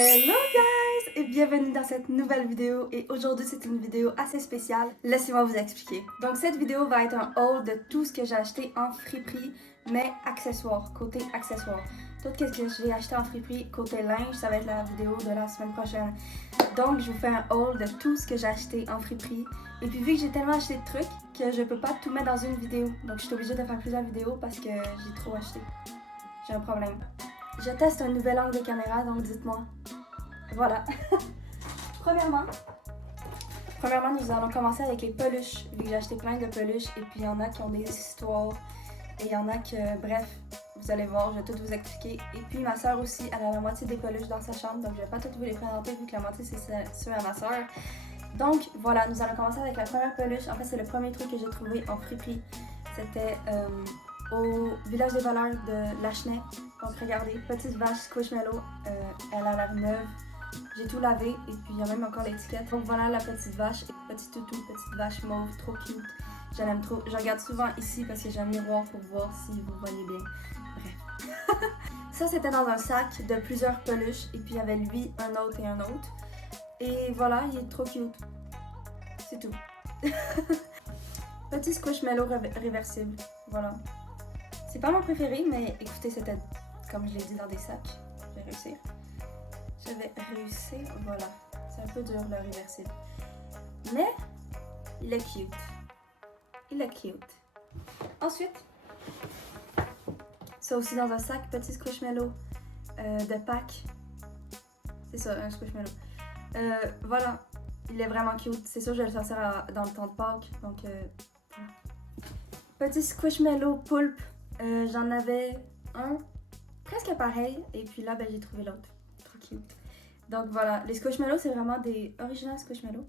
Hello guys et bienvenue dans cette nouvelle vidéo et aujourd'hui c'est une vidéo assez spéciale, laissez-moi vous expliquer. Donc cette vidéo va être un haul de tout ce que j'ai acheté en friperie mais accessoires, côté accessoires. Tout ce que j'ai acheté en friperie côté linge, ça va être la vidéo de la semaine prochaine. Donc je vous fais un haul de tout ce que j'ai acheté en friperie et puis vu que j'ai tellement acheté de trucs que je peux pas tout mettre dans une vidéo, donc je suis obligée de faire plusieurs vidéos parce que j'ai trop acheté. J'ai un problème. Je teste un nouvel angle de caméra, donc dites-moi. Voilà. Premièrement, nous allons commencer avec les peluches. Vu que j'ai acheté plein de peluches et puis il y en a qui ont des histoires et il y en a que, bref, vous allez voir, je vais tout vous expliquer. Et puis ma soeur aussi, elle a la moitié des peluches dans sa chambre, donc je vais pas toutes vous les présenter vu que la moitié c'est ceux à ma soeur. Donc voilà, nous allons commencer avec la première peluche. En fait, c'est le premier truc que j'ai trouvé en friperie. C'était au village des valeurs de Lachenay. Donc regardez, petite vache Squishmallow, elle a l'air neuve. J'ai tout lavé et puis il y a même encore l'étiquette. Donc voilà la petite vache, petit toutou, petite vache mauve, trop cute. Je l'aime trop. Je regarde souvent ici parce que j'ai un miroir pour voir si vous voyez bien. Bref. Ça c'était dans un sac de plusieurs peluches et puis il y avait lui, un autre et un autre. Et voilà, il est trop cute. C'est tout. Petit Squishmallow réversible, voilà. C'est pas mon préféré, mais écoutez, c'était comme je l'ai dit dans des sacs. Je vais réussir. Je vais réussir, voilà. C'est un peu dur le réversible. Mais, il est cute. Il est cute. Ensuite, ça aussi dans un sac, petit Squishmallow de Pâques. C'est ça, un Squishmallow. Voilà, il est vraiment cute. C'est sûr, je vais le sortir dans le temps de Pâques. Donc, voilà. Petit Squishmallow poulpe. J'en avais un presque pareil et puis là ben, j'ai trouvé l'autre. Trop cute. Donc voilà, les Squishmallows c'est vraiment des original Squishmallows.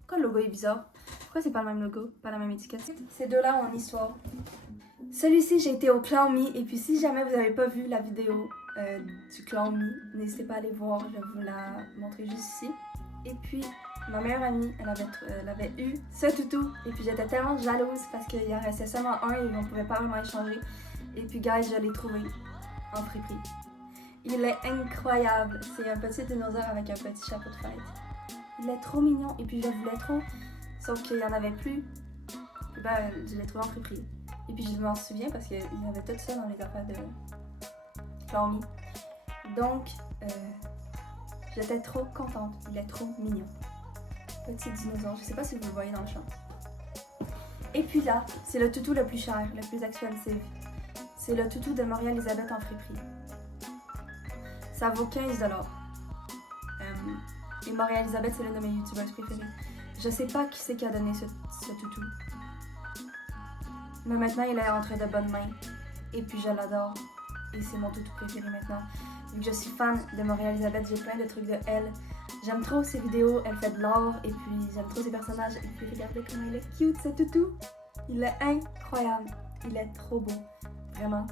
Pourquoi le logo est bizarre? Pourquoi c'est pas le même logo, pas la même étiquette? Ces deux-là ont une histoire. Celui-ci j'ai été au Clown Me et puis si jamais vous n'avez pas vu la vidéo du Clown Me, n'hésitez pas à aller voir, je vais vous la montrer juste ici. Et puis ma meilleure amie, elle avait eu ce toutou et puis j'étais tellement jalouse parce qu'il en restait seulement un et on pouvait pas vraiment échanger. Et puis guys, je l'ai trouvé en friperie. Il est incroyable, c'est un petit dinosaure avec un petit chapeau de fête. Il est trop mignon et puis je le voulais trop, sauf qu'il n'y en avait plus. Et ben, je l'ai trouvé en friperie. Et puis je m'en souviens parce qu'il y avait tout ça dans les affaires de Clown Me. Donc, j'étais trop contente, il est trop mignon. Petit dinosaure, je sais pas si vous le voyez dans le champ. Et puis là, c'est le toutou le plus cher, le plus expensive. C'est le toutou de Maria Elisabeth en friperie. Ça vaut 15$. Et Maria Elisabeth, c'est l'une de mes youtubeuses préférées. Je sais pas qui c'est qui a donné ce toutou. Mais maintenant, il est entre de bonnes mains. Et puis je l'adore. Et c'est mon toutou préféré maintenant. Vu que je suis fan de Maria Elisabeth, j'ai plein de trucs de elle. J'aime trop ses vidéos, elle fait de l'art et puis j'aime trop ses personnages. Et puis regardez comment il est cute ce toutou. Il est incroyable. Il est trop beau. Vraiment.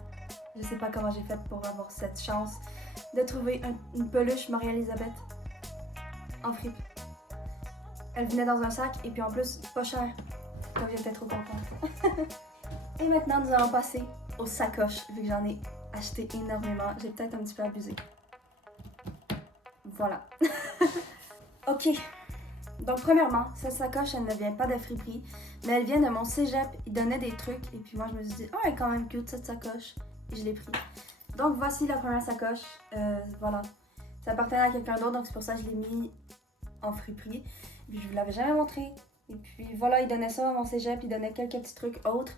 Je sais pas comment j'ai fait pour avoir cette chance de trouver une peluche Maria Elisabeth en fripe. Elle venait dans un sac et puis en plus pas cher. Donc j'étais trop contente. Et maintenant nous allons passer aux sacoches vu que j'en ai acheté énormément. J'ai peut-être un petit peu abusé. Voilà. Ok. Donc premièrement, cette sacoche, elle ne vient pas de friperie, mais elle vient de mon cégep. Il donnait des trucs et puis moi je me suis dit, oh elle est quand même cute cette sacoche. Et je l'ai pris. Donc voici la première sacoche. Voilà. Ça appartenait à quelqu'un d'autre, donc c'est pour ça que je l'ai mis en friperie. Puis je vous l'avais jamais montré. Et puis voilà, il donnait ça à mon cégep, il donnait quelques petits trucs autres.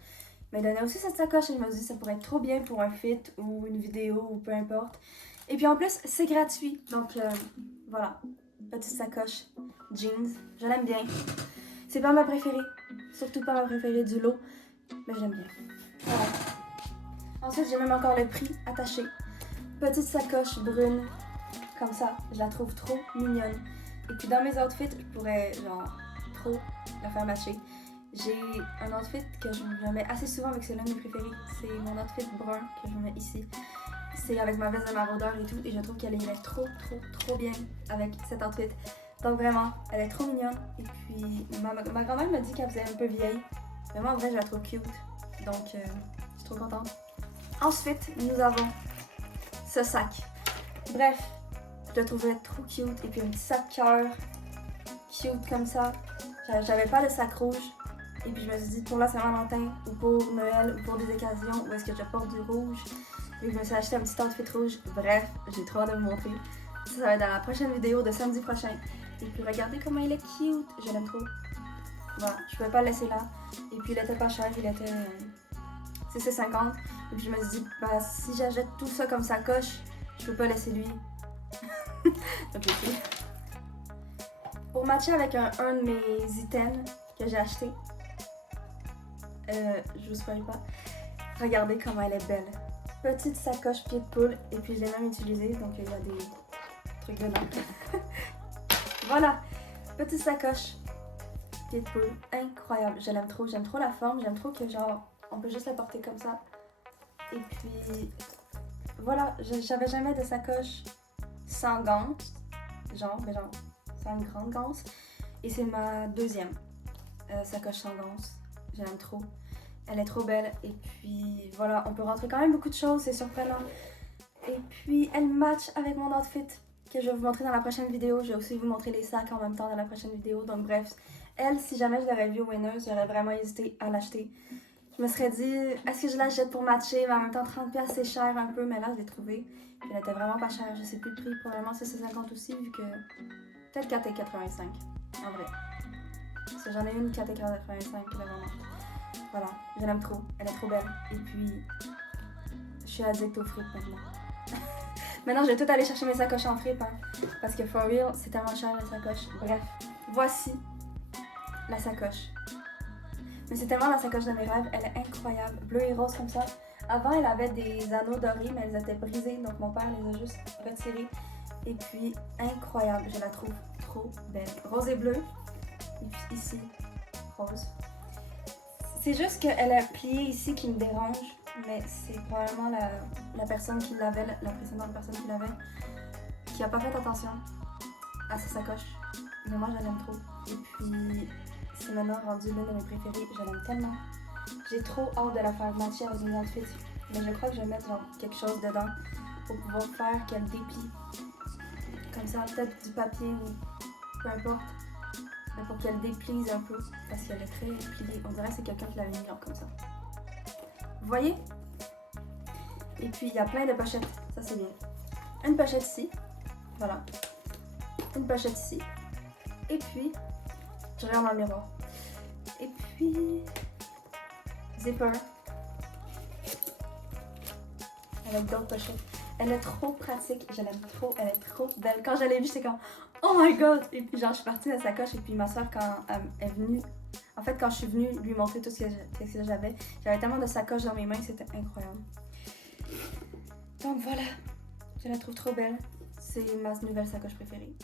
Mais il donnait aussi cette sacoche et je me suis dit ça pourrait être trop bien pour un fit ou une vidéo ou peu importe. Et puis en plus, c'est gratuit. Donc voilà, petite sacoche jeans. Je l'aime bien. C'est pas ma préférée. Surtout pas ma préférée du lot. Mais je l'aime bien. Voilà. Ensuite, j'ai même encore le prix attaché. Petite sacoche brune. Comme ça, je la trouve trop mignonne. Et puis dans mes outfits, je pourrais genre trop la faire matcher. J'ai un outfit que je mets assez souvent avec celui-là de mes préférés. C'est mon outfit brun que je mets ici. C'est avec ma veste de maraudeur et tout. Et je trouve qu'elle est trop bien avec cet outfit. Donc vraiment, elle est trop mignonne. Et puis ma grand-mère m'a dit qu'elle faisait un peu vieille. Mais moi en vrai, je la trouve cute. Donc je suis trop contente. Ensuite, nous avons ce sac. Bref, je le trouvais trop cute. Et puis un petit sac cœur, cute comme ça. J'avais pas de sac rouge. Et puis je me suis dit pour la Saint-Valentin ou pour Noël ou pour des occasions où est-ce que je porte du rouge. Et je me suis acheté un petit outfit rouge. Bref, j'ai trop hâte de vous montrer. Ça va être dans la prochaine vidéo de samedi prochain. Et puis regardez comment il est cute. Je l'aime trop. Voilà, je pouvais pas le laisser là. Et puis il était pas cher, il était 6,50. Et puis je me suis dit, bah si j'achète tout ça comme sacoche, je peux pas laisser lui. Donc j'ai pris. Pour matcher avec un de mes items que j'ai acheté, je vous spoil pas, regardez comment elle est belle. Petite sacoche pied de poule, et puis je l'ai même utilisée, donc il y a des trucs dedans. Voilà, petite sacoche pied de poule, incroyable, je l'aime trop, j'aime trop la forme, j'aime trop que genre, on peut juste la porter comme ça. Et puis, voilà, j'avais jamais de sacoche sans ganse, mais genre, sans une grande ganse. Et c'est ma deuxième sacoche sans ganse, je l'aime trop. Elle est trop belle et puis voilà, on peut rentrer quand même beaucoup de choses, c'est surprenant. Et puis elle match avec mon outfit que je vais vous montrer dans la prochaine vidéo. Je vais aussi vous montrer les sacs en même temps dans la prochaine vidéo. Donc bref, elle, si jamais je l'aurais vue au Winners, j'aurais vraiment hésité à l'acheter. Je me serais dit, est-ce que je l'achète pour matcher? Mais en même temps, 30$ c'est cher un peu, mais là je l'ai trouvée. Elle était vraiment pas chère, je sais plus le prix, probablement c'est 6,50 aussi, vu que peut-être 4,85 en vrai. Parce que j'en ai une 4,85 vraiment. Voilà, je l'aime trop, elle est trop belle. Et puis, je suis addict aux frites maintenant. Maintenant, je vais tout aller chercher mes sacoches en frites, hein, parce que for real, c'est tellement cher les sacoches. Bref, voici la sacoche. Mais c'est tellement la sacoche de mes rêves, elle est incroyable, bleu et rose comme ça. Avant, elle avait des anneaux dorés, mais elles étaient brisés, donc mon père les a juste retirés. Et puis, incroyable, je la trouve trop belle. Rose et bleu, et puis ici, rose. C'est juste qu'elle a plié ici qui me dérange, mais c'est probablement la personne qui l'avait, la précédente personne qui l'avait, qui a pas fait attention à sa sacoche. Mais moi, je l'aime trop. Et puis, c'est maintenant rendu l'une de mes préférées. Je l'aime tellement. J'ai trop hâte de la faire matcher avec mes outfits. Mais je crois que je vais mettre genre, quelque chose dedans pour pouvoir faire qu'elle déplie. Comme ça, peut-être du papier ou peu importe. Mais pour qu'elle déplise un peu, parce qu'elle est très pliée. On dirait que c'est quelqu'un qui l'avait mis comme ça. Vous voyez? Et puis, il y a plein de pochettes. Ça, c'est bien. Une pochette ici. Voilà. Une pochette ici. Et puis, je regarde dans le miroir. Et puis, zipper. Avec d'autres pochettes. Elle est trop pratique, je l'aime trop, elle est trop belle. Quand je l'ai vue, j'étais comme oh my god! Et puis genre je suis partie de la sacoche et puis ma soeur quand elle est venue, en fait quand je suis venue lui montrer tout ce que j'avais tellement de sacoches dans mes mains que c'était incroyable. Donc voilà, je la trouve trop belle. C'est ma nouvelle sacoche préférée.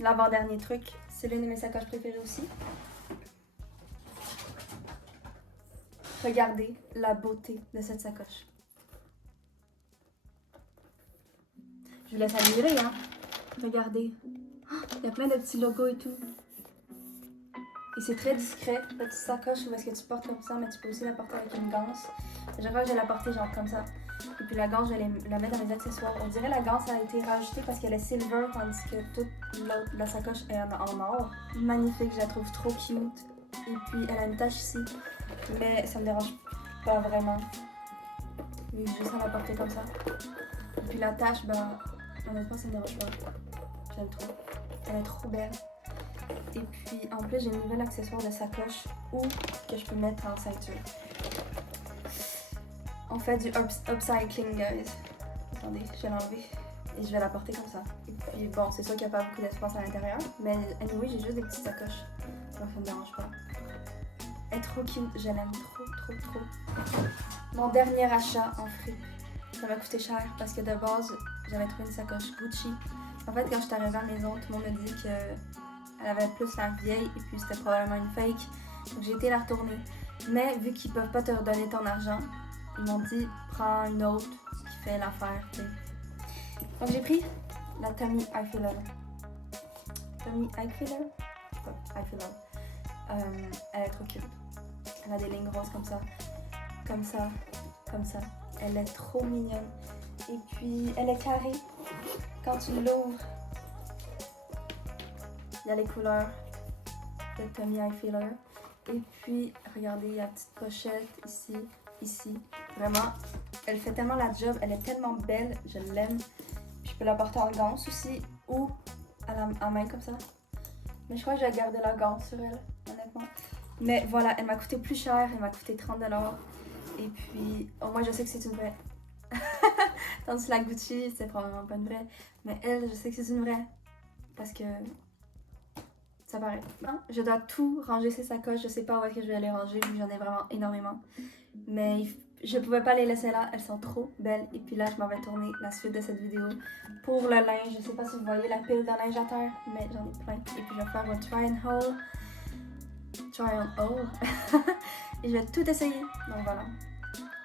L'avant-dernier truc, c'est l'une de mes sacoches préférées aussi. Regardez la beauté de cette sacoche. Je vous laisse admirer, hein. Regardez. Il y a plein de petits logos et tout. Et c'est très discret. Petite sacoche où est-ce que tu portes comme ça, mais tu peux aussi la porter avec une ganse. Je crois que je vais la porter genre comme ça. Et puis la ganse, je vais la mettre dans mes accessoires. On dirait la ganse a été rajoutée parce qu'elle est silver, tandis que toute la sacoche est en or. Magnifique, je la trouve trop cute. Et puis elle a une tache ici, mais ça me dérange pas vraiment. Mais juste à la porter comme ça. Et puis la tache, ben, honnêtement, ça me dérange pas. J'aime trop. Elle est trop belle. Et puis en plus, j'ai une nouvelle accessoire de sacoche ou que je peux mettre en ceinture. On fait du upcycling, guys. Attendez, je vais l'enlever et je vais la porter comme ça. Et puis bon, c'est sûr qu'il n'y a pas beaucoup d'espace à l'intérieur, mais anyway, j'ai juste des petites sacoches. Donc ça me dérange pas. Elle est trop cute, je l'aime trop. Mon dernier achat en fripe. Ça m'a coûté cher parce que de base, j'avais trouvé une sacoche Gucci. En fait, quand je suis arrivée à la maison, tout le monde me dit qu'elle avait plus l'air vieille et puis c'était probablement une fake. Donc j'ai été la retourner. Mais vu qu'ils peuvent pas te redonner ton argent, ils m'ont dit prends une autre qui fait l'affaire. Donc j'ai pris la Tommy Hilfiger. Tommy Hilfiger? Elle est trop cute. Elle a des lignes roses comme ça. Elle est trop mignonne. Et puis, elle est carrée. Quand tu l'ouvres, il y a les couleurs de Tommy Hilfiger. Et puis, regardez, il y a une petite pochette ici, ici. Vraiment, elle fait tellement la job, elle est tellement belle, je l'aime. Je peux la porter en ganse aussi ou en main comme ça. Mais je crois que je vais garder la ganse sur elle, honnêtement. Mais voilà, elle m'a coûté plus cher, elle m'a coûté 30$. Et puis, au moins je sais que c'est une vraie. Tandis que la Gucci, c'est probablement pas une vraie. Mais elle, je sais que c'est une vraie. Parce que ça paraît. Hein? Je dois tout ranger ces sacoches, je sais pas où est-ce que je vais les ranger, vu que j'en ai vraiment énormément. Mais je pouvais pas les laisser là, elles sont trop belles. Et puis là, je m'en vais tourner la suite de cette vidéo pour le linge. Je sais pas si vous voyez la pile de linge à terre, mais j'en ai plein. Et puis je vais faire un try and haul. Try on haul. Et je vais tout essayer. Donc voilà.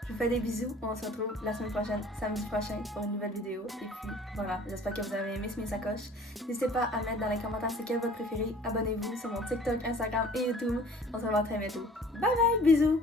Je vous fais des bisous. On se retrouve la semaine prochaine, samedi prochain, pour une nouvelle vidéo. Et puis voilà, j'espère que vous avez aimé mes sacoches. N'hésitez pas à mettre dans les commentaires c'est quel votre préféré. Abonnez-vous sur mon TikTok, Instagram et YouTube. On se revoit très bientôt. Bye bye, bisous.